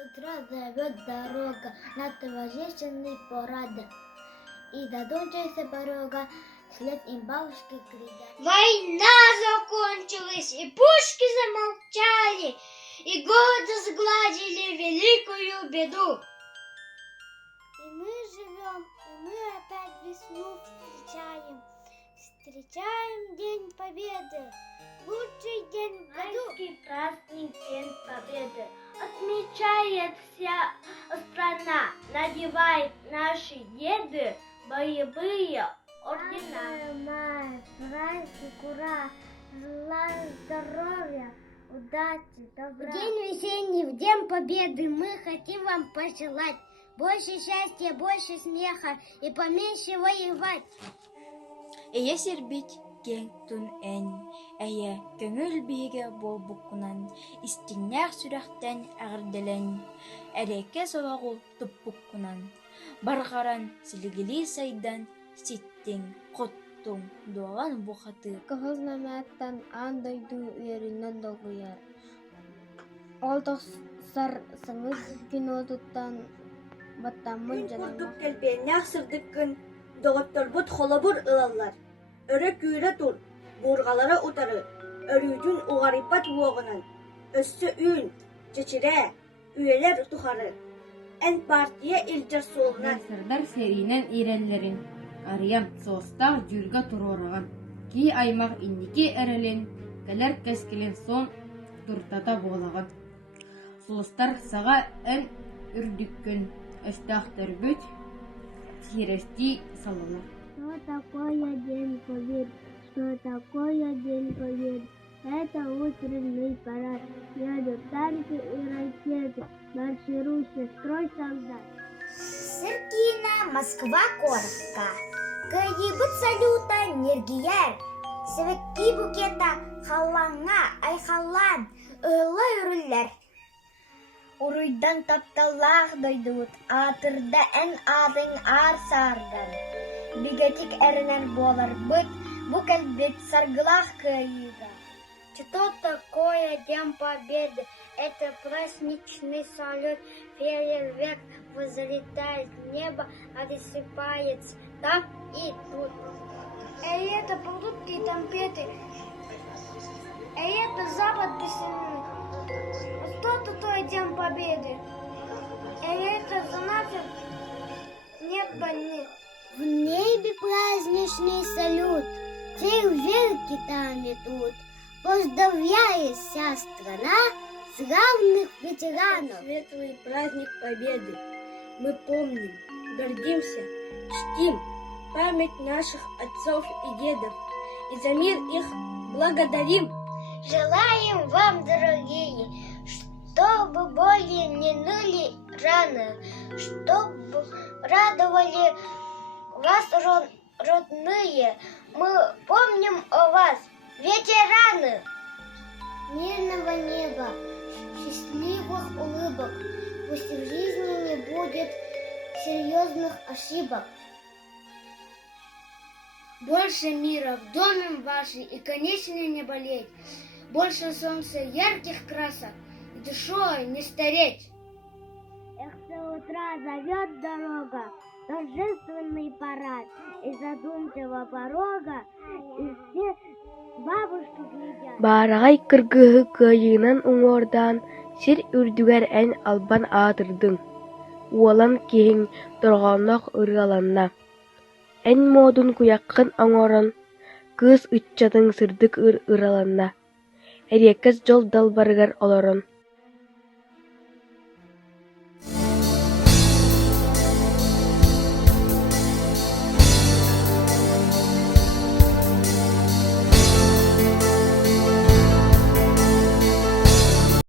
Утро зовет дорога на торжественный парад. И додумчивая порога след им бабушки кричат. Война закончилась, и пушки замолчали, и годы сгладили великую беду. И мы живем, и мы опять весну встречаем. Встречаем День Победы, лучший день в году. Майский праздник День Победы отмечает вся страна, надевает наши деды боевые ордена. Праздник, ура, желаю здоровья, удачи, добра. В день весенний, в День Победы мы хотим вам пожелать больше счастья, больше смеха и поменьше воевать. Эйе сирбит кең тун эн, эйе көңүл биһиге болбуккунан, истиңнээх сүрэхтэн агырдэлэн, эрэкке солоҕу туппуккунан, баргаран силигили сайдан ситтиң, хоттуң, дуалан бухаты. Кыгыз наматтан андойду үйеринен долгуяр. Олдох сарсыңыз кинотуттан баттамын жанама. Курдук келбеэннээх сырдыккын доҕотторбут холобур ылаллар. Өрө күүрэ тур, буургалара утары, өрүүдүн угариппат уоҕунан, өссө үүн, чечирэ, үйэлэр тухары. Эн партия илдьэр суолунан. Сырдар серинен иреллерин, арыям соостаах жүргэ туророган. Ки аймак инники эрелин, кэлэр кэскилин сон туртата болаган. Соостар саға эн үрдүккүн, өстахтарбүт, тирести салалар. Что такое День Победы? Что такое День Победы? Это утренний парад. Едут танки и ракеты, марширующий строй солдат. Сыркина, Москва, Корка. Кайыбыт салюта, нергияр. Севекки букета, халлаңа, айхаллан, ылы үрүллер. Уруйдан тапталлах дойдут, атырда эн атың ар сарган. Бигетик эренер болар быт, бу кэлбет саргылах кайыга. Что такое День Победы? Это праздничный салют, фейерверк взлетает в небо, рассыпается там и тут. Это продукты и конфеты. Это Запад бессильный. Что такое День Победы? Это значит нет войны. В небе праздничный салют, фейерверки там идут. Поздравляет вся страна славных ветеранов. Светлый праздник Победы. Мы помним, гордимся, чтим память наших отцов и дедов. И за мир их благодарим. Желаем вам, дорогие, чтобы боли не ныли раны, чтобы радовали вас родные. Мы помним о вас, ветераны. Мирного неба, счастливых улыбок. Пусть в жизни не будет серьезных ошибок. Больше мира в доме вашей и, конечно, не болеть. Больше солнца ярких красок, душой не стареть. Эх, с утра зовет дорога, торжественный парад. И задумчиво порога, и все бабушки глядят. Барагай кыргыһы кыйыынан уҥуордаан сир үрдүгэр эн албан аатырдың. Уолан киһиҥ торҕооннох ырыаланна. Эн моодун куяккын оҥорон, кыыс ыччатың сырдык ыраланна. Эриэккэс дьол дал барыгар олорон.